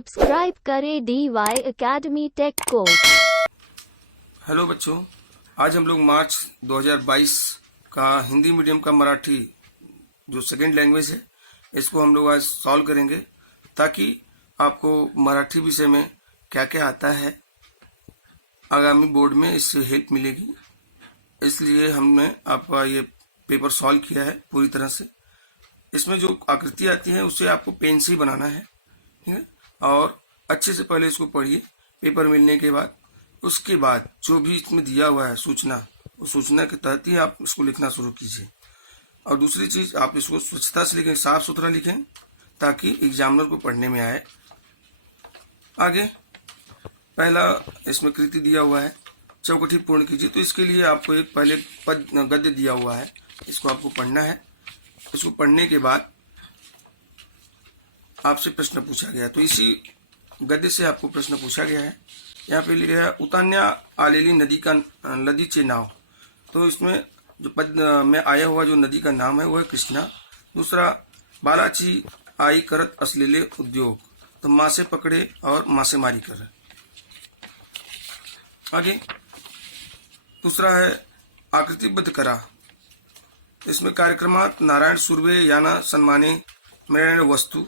Subscribe करें DY academy take को। Hello बच्चों, आज हम लोग मार्च 2022 का हिंदी मीडियम का मराठी जो सेकेंड लैंग्वेज है इसको हम लोग आज सॉल्व करेंगे ताकि आपको मराठी विषय में क्या क्या आता है आगामी बोर्ड में इससे हेल्प मिलेगी। इसलिए हमने आपका ये पेपर सॉल्व किया है पूरी तरह से। इसमें जो आकृति आती है उसे आपको पेन से ही बनाना है, ठीक है। और अच्छे से पहले इसको पढ़िए पेपर मिलने के बाद। उसके बाद जो भी इसमें दिया हुआ है सूचना, उस सूचना के तहत ही आप इसको लिखना शुरू कीजिए। और दूसरी चीज़, आप इसको स्वच्छता से लिखें, साफ सुथरा लिखें ताकि एग्जामिनर को पढ़ने में आए। आगे पहला इसमें कृति दिया हुआ है, चौकठी पूर्ण कीजिए। तो इसके लिए आपको एक पहले पद गद्य दिया हुआ है, इसको आपको पढ़ना है। इसको पढ़ने के बाद आपसे प्रश्न पूछा गया, तो इसी गद्य से आपको प्रश्न पूछा गया है। यहाँ पे लिखा है उतान्या आलेली नदीचे नाव। तो इसमें जो पद में आया हुआ जो नदी का नाम है वो है कृष्णा। दूसरा, बालाची आई करत असलेले उद्योग, तो मासे पकड़े और मासेमारी कर। आगे दूसरा है आकृतिबद्ध करा। इसमें कार्यक्रमात नारायण सुर्वे याना सम्माने नारायण वस्तु।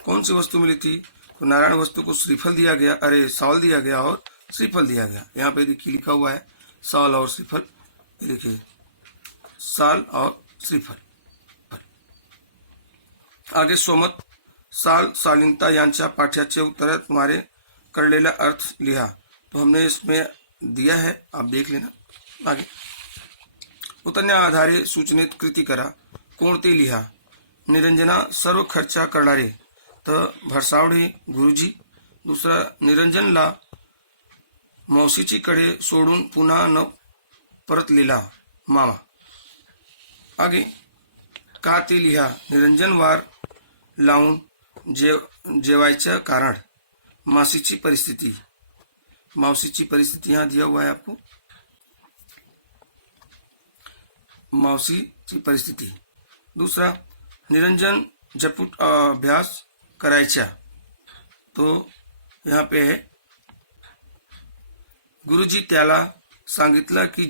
कौन सी वस्तु मिली थी? तो नारायण वस्तु को श्रीफल दिया गया, साल दिया गया और श्रीफल दिया गया। यहाँ पे देखिए लिखा हुआ है साल और श्रीफल। ये देखिए साल और श्रीफल। आगे सोमत साल शालीनता यांच्या पाठ्याचे उत्तर तुम्हारे करलेला अर्थ लिहा। तो हमने इसमें दिया है, आप देख लेना। आगे उतरण्या आधारे सूचनेत कृती करा, कोणते लिहा। निरंजना सर्व खर्चा करणारे, तर भरसावडे गुरुजी। दूसरा, निरंजनला मौसीची कडे सोडून पुन्हा न परतलेला मामा। आगे का ते लिहा, निरंजन वार लावून जेवायचं कारण, मासीची परिस्थिती। मौसीची परिस्थिती यहाँ दिया हुआ है आपको, मौसी की परिस्थिति। दूसरा, निरंजन जपूट अभ्यास करायचा। तो यहाँ पे है गुरुजी त्याला सांगितलं की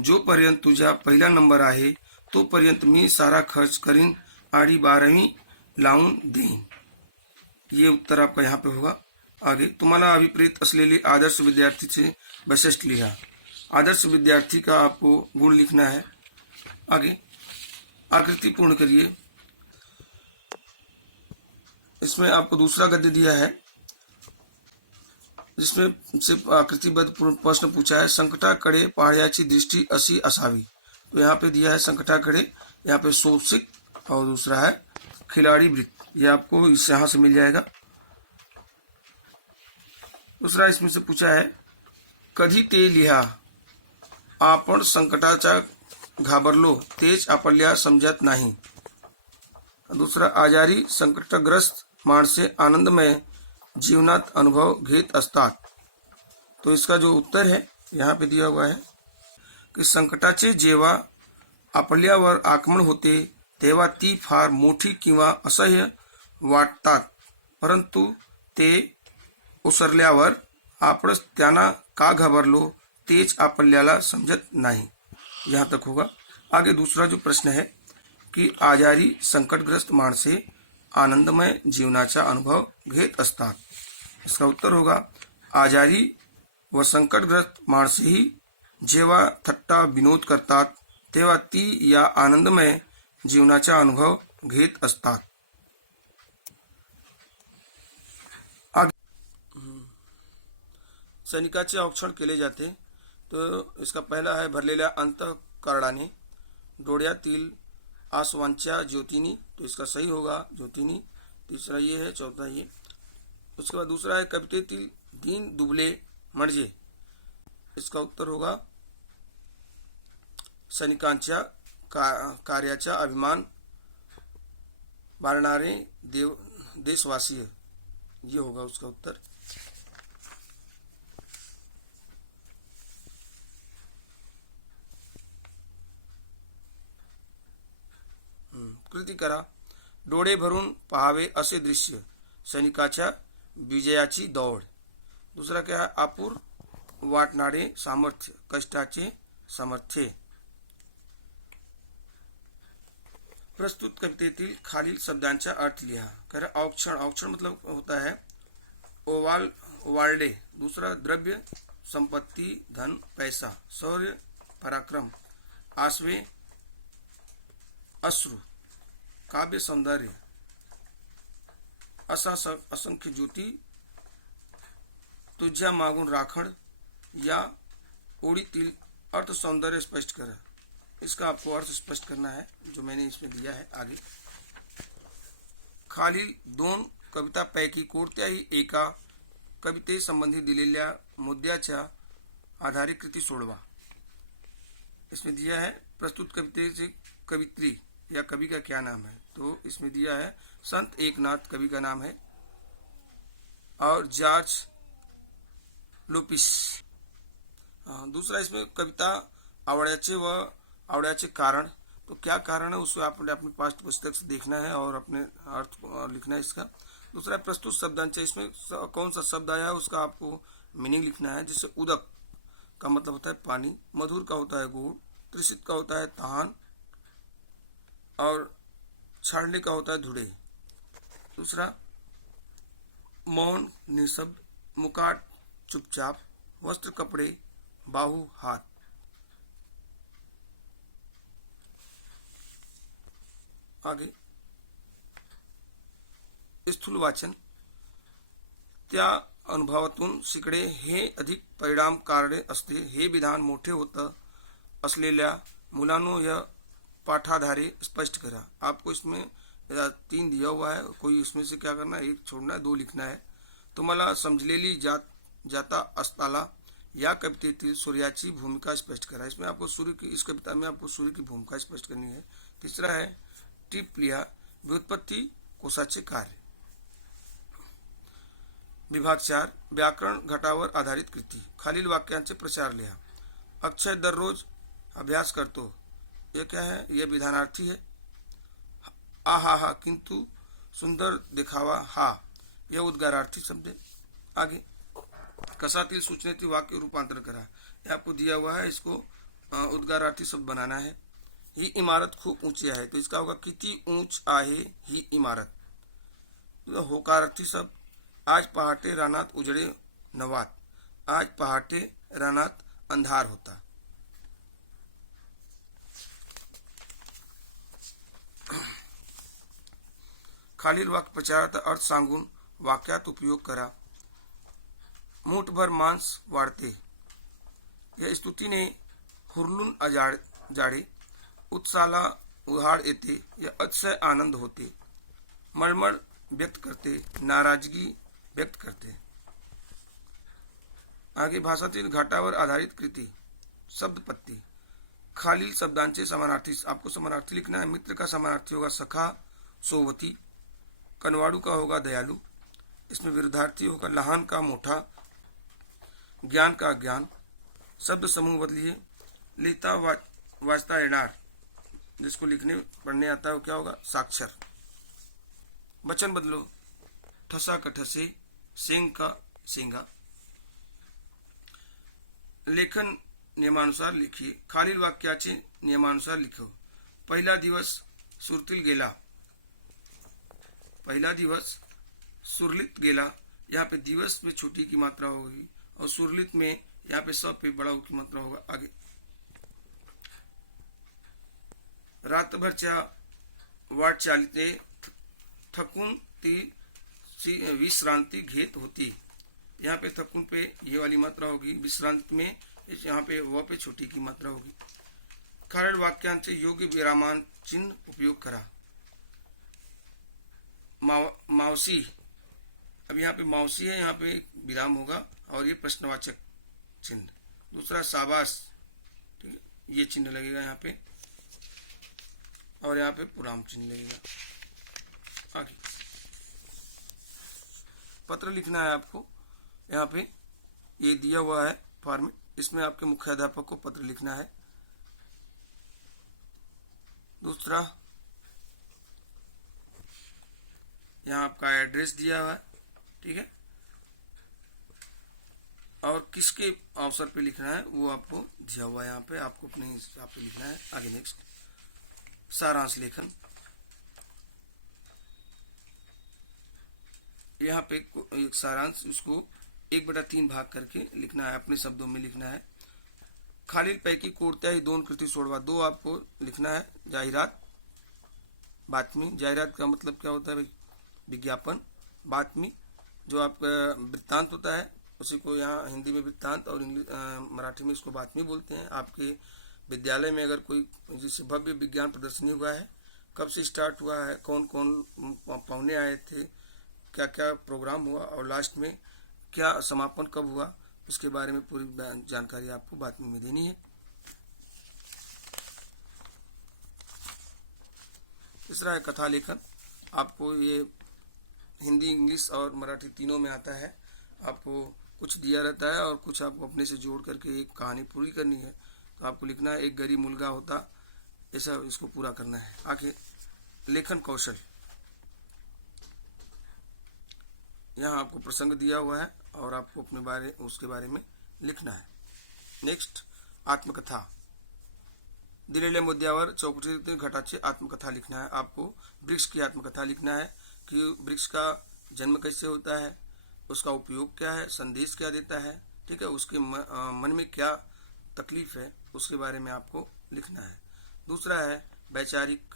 जोपर्यंत तुझा पहिला नंबर आहे तोपर्यंत मी सारा खर्च करीन आणि 12वी लावून देईन। ये उत्तर आपका यहाँ पे होगा। आगे तुम्हाला अभिप्रेत असलेले आदर्श विद्यार्थीचे वैशिष्ट्य लिहा। आदर्श विद्यार्थी का आपको गुण लिखना है। आगे आकृति पूर्ण करिए। इसमें आपको दूसरा गद्य दिया है जिसमें सिर्फ आकृतिबद्ध प्रश्न पूछा है। संकटाकडे पाहण्याची दृष्टि अशी असावी। तो यहाँ पे दिया है संकटाकडे, यहाँ पे शोषिक, और दूसरा है खिलाड़ी वृत्त। ये आपको इस यहाँ से मिल जाएगा। दूसरा इसमें से पूछा है कधी ते लिहा, आपण संकटाचा घाबरलो तेच आपल्या समजत नाही। दूसरा, आजारी संकटग्रस्त माणसे आनंदमय जीवनात अनुभव घेत असतात। तो इसका जो उत्तर है यहाँ पे दिया हुआ है कि संकटाचे जेव्हा आपल्यावर आक्रमण होते तेव्हा ती फार मोठी किंवा असह्य वाटतात, परंतु ते ओसरल्यावर आपण त्यांना का घाबरलो तेच आपल्याला समजत नाही। यहाँ तक होगा। आगे दूसरा जो प्रश्न है कि आजारी संकटग्रस्त माणसे आनंदमय जीवनाचा अनुभव घेत असतात। इसका उत्तर होगा आजारी व संकटग्रस्त माणसेही जेव्हा थट्टा विनोद करतात तेव्हा ती या आनंदमय जीवनाचा अनुभव घेत असतात। सैनिकाचे औक्षण केले जाते। तो इसका पहला है भरलेल्या अंतःकरणाने, डोळ्यातील आसवांच्या ज्योतिनी। तो इसका सही होगा ज्योतिनी। तीसरा ये है, चौथा ये। उसके बाद दूसरा है कवितेतील दीन दुबले म्हणजे। इसका उत्तर होगा सैनिकांच्या कार्याचा अभिमान बाळगणारे देशवासीय। ये होगा उसका उत्तर। कृती करा, डोळे भरून पाहावे असे दृश्य, सैनिकाच्या विजयाची दौड. दूसरा क्या है, आपूर वाटणारे सामर्थ्य, कष्टाचे सामर्थ्य. प्रस्तुत कवितेतील खालील शब्दांचा अर्थ लिहा. कह रहा औक्षण, औक्षण मतलब होता है ओवाल्डे. दूसरा द्रव्य, संपत्ति, धन, पैसा. शौर्य, पराक्रम. आश्वे, अश्रु. काव्य, सौंदर्य. असंख्य ज्योति, तुझ्या मागून राखण. या ओळीतील अर्थ सौंदर्य स्पष्ट करा. इसका आपको अर्थ स्पष्ट करना है जो मैंने इसमें दिया है आगे. खालील दोन कवितापैकी कोणत्याही एका कवितेसंबंधी दिलेल्या मुद्द्याच्या आधारे कृती सोडवा. इसमें दिया है प्रस्तुत कविते से कवित्री या कवि का क्या नाम है, तो इसमें दिया है संत एकनाथ कवि का नाम है और जॉर्ज लोपिस. दूसरा इसमें कविता आवड़्याचे व आवड़्याचे कारण, तो क्या कारण है उसको आपने अपनी पाठ्य पुस्तक से देखना है और अपने अर्थ लिखना है इसका. दूसरा प्रस्तुत शब्दांचा, इसमें कौन सा शब्द आया है उसका आपको मीनिंग लिखना है. जैसे उदक का मतलब होता है पानी, मधुर का होता है गुड़, त्रिषित का होता है तहान और छाड़ने का होता है धुड़े. दूसरा मौन निशब्द, मुकाट चुपचाप, वस्त्र कपड़े, बाहु हाथ. आगे स्थूल वाचन. त्या अनुभवातून शिकणे हे अधिक परिणामकारक असते. हे विधान मोठे होत असलेल्या मुलांनो या पाठाधारे स्पष्ट करा. आपको इसमें 3 दिया हुआ है, कोई इसमें से क्या करना है, 1 छोड़ना है, 2 लिखना है. तुम्हाला समजलेली जाता असताना या कवितेतील सूर्याची भूमिका स्पष्ट करा. इसमें आपको सूर्य की, इस कविता में आपको सूर्य की भूमिका स्पष्ट करनी है. तीसरा है टिप लिहा, व्युत्पत्ति कोशाचे कार्य. विभाग 4 व्याकरण घटावर आधारित कृती. खालील वाक्यांचे प्रचार लिहा. अक्षय दररोज अभ्यास करतो. यह क्या है, यह विधानार्थी है. आहा हा किंतु सुंदर दिखावा हा, यह उद्गारार्थी शब्द है. आगे कसातील सूचनेतील वाक्य रूपांतर करा. यह आपको दिया हुआ है, इसको उद्गारार्थी शब्द बनाना है. ही इमारत खूप ऊंची आहे, तो इसका होगा किती ऊंच आहे ही इमारत. होकारार्थी शब्द, आज पहाटे रानात उजड़े नवात. आज पहाटे रानात अंधार होता. खालील वाक्य प्रचाराचा अर्थ सांगून वाक्यात उपयोग करा. मूठभर मांस वाढते. या स्तुतीने हुरलून जाडे. उत्साहाला उहाळ येते या अतिशय आनंद होते. मळमळ व्यक्त करते, नाराजगी व्यक्त करते. आगे भाषातील घाटावर आधारित कृती. शब्दपत्ती. खालील शब्दांचे समानार्थी, आपको समानार्थी लिखना है. मित्र का समानार्थी होगा सखा, सोवती. कनवाड़ू का होगा दयालु. इसमें विरुद्धार्थी होगा लहान का मोठा, ज्ञान का ज्ञान. शब्द समूह बदलिए. लिखता वाचता येणार, जिसको लिखने पढ़ने आता है वो क्या होगा, साक्षर. वचन बदलो. ठसा का ठसे, सेंग का सेंगा. लेखन नियमानुसार लिखिए. खालील वाक्याचे नियमानुसार लिखो. पहिला दिवस सुरतील गेला. पहला दिवस सुरलित गेला. यहाँ पे दिवस में छोटी की मात्रा होगी और सुरलित में यहाँ पे सब पे बड़ा की मात्रा होगा. आगे रातभरच्या वाटचालीते थकून ती विश्रांति घेत होती. यहाँ पे थकून पे ये वाली मात्रा होगी. विश्रांति में यहाँ पे व पे छोटी की मात्रा होगी. खालील वाक्यांचे योग्य विरामान चिन्ह उपयोग करा. मावसी, अब यहाँ पे मावसी है, यहाँ पे विराम होगा और ये प्रश्नवाचक चिन्ह. दूसरा शाबाश, ठीक है, ये चिन्ह लगेगा यहाँ पे और यहाँ पे पुराम चिन्ह लगेगा. आगे पत्र लिखना है आपको. यहाँ पे ये दिया हुआ है फॉर्मेट, इसमें आपके मुख्याध्यापक को पत्र लिखना है. दूसरा यहाँ आपका एड्रेस दिया हुआ है, ठीक है. और किसके अवसर पे लिखना है वो आपको दिया हुआ है यहाँ पे, आपको अपने हिसाब पे लिखना है। आगे नेक्स्ट, सारांश लेखन। यहाँ पे एक सारांश, उसको 1/3 भाग करके लिखना है, अपने शब्दों में लिखना है। खालीलपैकी कोणत्याही 2 कृती सोडवा। 2 आपको लिखना है। जाहिरात, बातमी। जाहिरात का मतलब क्या होता है भाई? विज्ञापन। बातमी जो आपका वृत्तांत होता है, उसी को यहाँ हिंदी में वृत्तांत और मराठी में इसको बातमी बोलते हैं। आपके विद्यालय में अगर कोई जैसे भव्य विज्ञान प्रदर्शनी हुआ है, कब से स्टार्ट हुआ है, कौन कौन पहुँचने आए थे, क्या क्या प्रोग्राम हुआ और लास्ट में क्या समापन कब हुआ, उसके बारे में पूरी जानकारी आपको बातमी में देनी है। तीसरा है कथा लेखन। आपको ये हिंदी, इंग्लिश और मराठी तीनों में आता है। आपको कुछ दिया रहता है और कुछ आपको अपने से जोड़ करके एक कहानी पूरी करनी है। तो आपको लिखना है, एक गरीब मुलगा होता, ऐसा इसको पूरा करना है। आगे लेखन कौशल। यहाँ आपको प्रसंग दिया हुआ है और आपको अपने उसके बारे में लिखना है। नेक्स्ट, आत्मकथा। दिलेल्या मुद्द्यावर चौकटीतील घटाची आत्मकथा लिखना है। आपको वृक्ष की आत्मकथा लिखना है कि वृक्ष का जन्म कैसे होता है, उसका उपयोग क्या है, संदेश क्या देता है, ठीक है, उसके मन में क्या तकलीफ है, उसके बारे में आपको लिखना है। दूसरा है वैचारिक।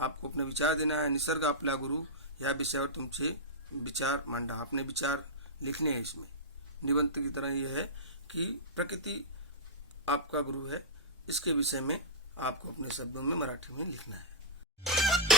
आपको अपने विचार देना है। निसर्ग आपला गुरु या विषयावर तुमचे विचार मांडा। अपने विचार लिखने हैं इसमें। निबंध की तरह यह है कि प्रकृति आपका गुरु है, इसके विषय में आपको अपने शब्दों में मराठी में लिखना है।